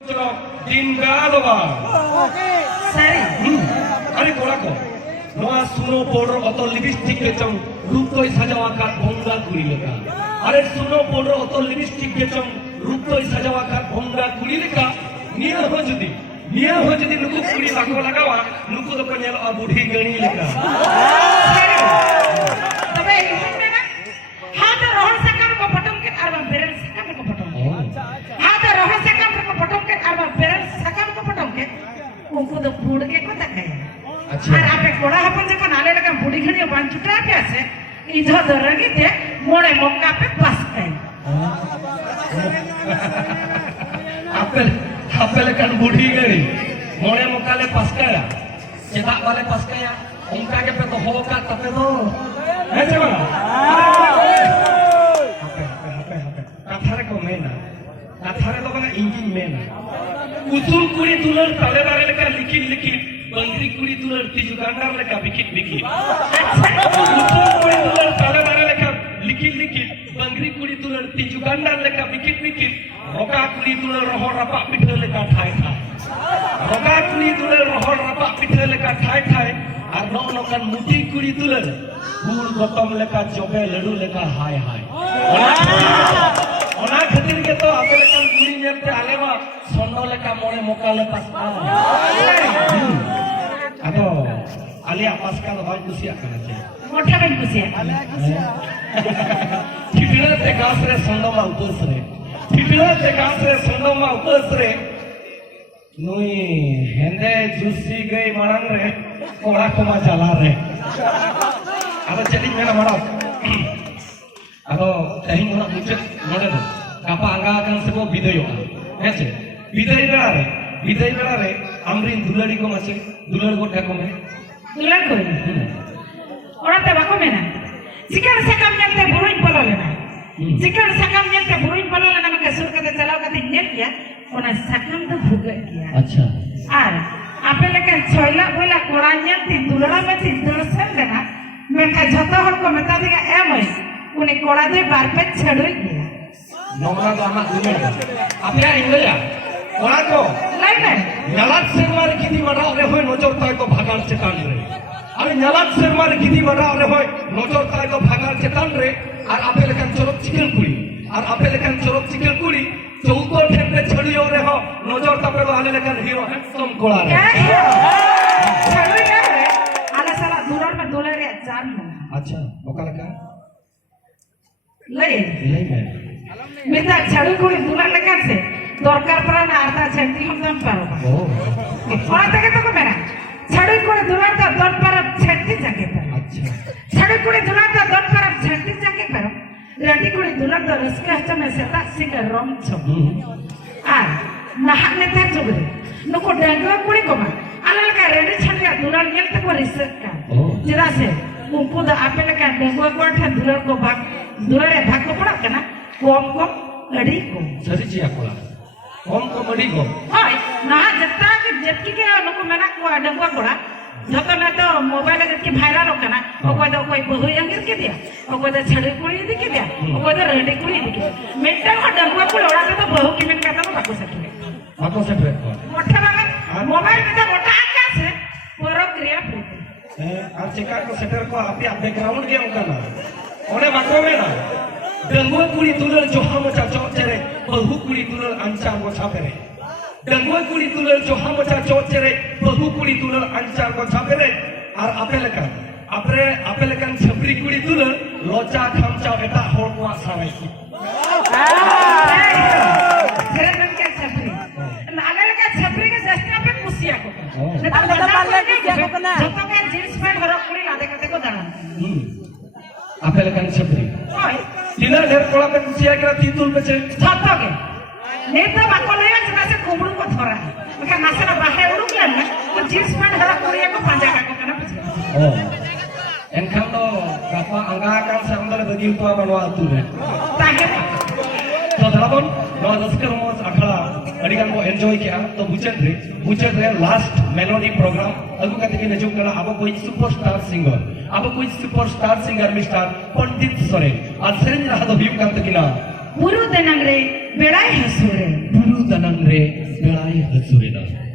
दिन अरे कोड़ा को नोआ सुनो पाउडर अतो लिपस्टिक के चम रूप तो सजावा का भोंगा कुड़ी लेका अरे सुनो पाउडर अतो लिपस्टिक के चम रूप तो सजावा का भोंगा कुड़ी लेका निया हो जदी नुकु कुड़ी बाको लगावा नुकु तो कन्या और बूढ़ी गणी लेका तबे में ना हाथ रोहन सकम को पटम के अरबा बेरल सकम को पटम हाथ रोहन सकम को पटम के अरबा बेरल सकम को पटम के उनको तो फूड के को तकाया अच्छा আর আপে কোড়া হপন যখন আলে লাগা বুড়ি ঘড়ি বাঞ্চুটা আপে আছে ইধো দরগিতে মোড়ে মক্কা पे পাস খাই আপে लेकर बुढ़ी गई मोड़े मक्का ले पास खाया चेता वाले पास खाया उनका के पे तो हो का तपे दो है चला काथारे को मेना काथारे तो बना इंजिन मेना उतुल कुड़ी तुलर ताले बारे लेकर लिखित बंगरी कुड़ी तुलर तिजु गांडार लेकर बिकिट उतुल कुड़ी तुलर ताले बारे लेकर लिखित बंगरी कुड़ी तुलर तिजु गांडार लेकर बिकिट रोका कुड़ी तुलर रोहर रपा पिठे लेकर ठाई रोका कुड़ी तुलर रोहर रपा पिठे लेकर ठाई और नो कान मुठी कुड़ी तुलर गुड़ गतम लेकर चोबे लड्डू लेकर हाय ओना खातिर के तो आपे लेकर कुड़ी नेते आलेवा सोनो लेकर मोड़े मोका ले पासका अतो आलिया पासका तो भाई कुसिया करना चाहिए मोटा भाई कुसिया ठिठिले ते गास रे सोनो मा उपस रे ठिठिले ते गास रे सोनो मा उपस रे नुई हेंदे जुसी गई मारन रे कोड़ा कोमा चला रे अब चली मेरा मारा अब तहिं होना मुझे नोड़े दो कापा अंगा आकन से वो विदय होगा ऐसे विदय करा रे अमरीन दुलड़ी को मचे दुलड़ को ठेको में दुलड़ को और ते बाको में ना चिकन सकम नेते बुरुई पलो लेना चिकन सकम नेते बुरुई पलो लेना में कसुर कते चलाओ कते नेट किया ओना सकम तो भुग किया अच्छा आर आपे लेकिन छोइला बोला कोरान्या ती दुलड़ा में ती दर्शन लेना मैं का झतो हर को मता दिया एमई उन्हें कोड़ा दे बार पे छड़ोई गया नोमरा गामा दुमे आपया इंगलिया कोड़ा को लाइने नलात से मार गिदी बड़ा रे होय नजर ताय तो भागार चेतान रे अरे नलात से मार गिदी बड़ा रे होय नजर ताय तो भागार चेतान रे और आपे लेकिन चरक चिकन कुड़ी और आपे लेकिन चरक चिकन कुड़ी चौको ठेके छड़ियो रे हो नजर तापे तो आले लेकिन हीरो हैंडसम कोड़ा रे छड़ोई रे आला साला दुलड़ में दुलड़ रे जान अच्छा ओका लगा ले में मिता छड़ू कुड़ी दुलड़ लगा से दरकार पड़ा ना आधा छंटी हम दम पारो और तक तो मेरा छड़ू कुड़ी दुलड़ तो दम पर छंटी जाके पर अच्छा छड़ू कुड़ी दुलड़ तो दम पर छंटी जाके पर लड़ी कुड़ी दुलड़ तो रस्का में सेता सिकर रंग छो आ नहा ने था जुगरे नको डांगवा कुड़ी को मा अलल का रेडी छड़िया दुलड़ नेल तक रिसर्च का जरा से उनको द आपे लगा डांगवा को ठा दुलड़ को भाग दुलड़े भाग को पड़ा कना कम अड़ी को सरी चिया कोला कम अड़ी को हाय ना जत्ता के जत्की के नको मेना को डांगवा कोड़ा जतो ना तो मोबाइल जत्की वायरल होकना कोई बहु अंगिर के दिया कोई तो छड़ी कुड़ी दी के दिया कोई तो रेडी कुड़ी दी के मेटा को डांगवा को लोड़ा तो बहु की में कहता बाको सके मोटा बागा मोबाइल में तो मोटा आका से पोरो क्रिया प्रीति और चेका को सेटर को आप बैकग्राउंड गेम करना ओने बाको में ना डंगुआ कुड़ी तुलर जोहा मचा चौचरे बहु कुड़ी तुलर अंचार गोछा पेरे डंगुआ कुड़ी तुलर जोहा मचा चौचरे बहु कुड़ी तुलर अंचार गोछा पेरे और आपे लेकन छपरी कुड़ी तुलर लोचा खामचा एटा होर को सावे की तेरे मन के छपरी नाले लगा छपरी के जस्ती पे कुसिया को ने तो ना जब के जींस पैंट हर कुड़ी लादे कते को दाना आपे लेकन छपरी दिना ढेर कोड़ा पे कुसिया के तीतुल पे छे छातो के नेता बाको ले जना से कुबड़ू को थोरा मका नासरा बाहे उड़ुक लेना वो जींस पैंट हरा कुड़िया को पांजा का को कना पछ ओ एनखान तो गापा अंगा कान से अंदर बगी तो बनवा तू रे ताके तो धराबन नो दस्कर मोस अखड़ा अडिगन को एंजॉय किया तो बुचत रे लास्ट मेलोडी प्रोग्राम अगु कते के नजू करा अब कोई सुपरस्टार सिंगर मिस्टर पंडित सोरेन आज सेरेन रहा तो व्यू कांत किना बुरु देनंगरे बेड़ाई हसुरे ᱰᱩᱢᱨᱩ ᱫᱟᱱᱟᱝ ᱨᱮ ᱵᱮᱲᱟᱭ ᱦᱟᱹᱥᱩᱨᱮᱱᱟ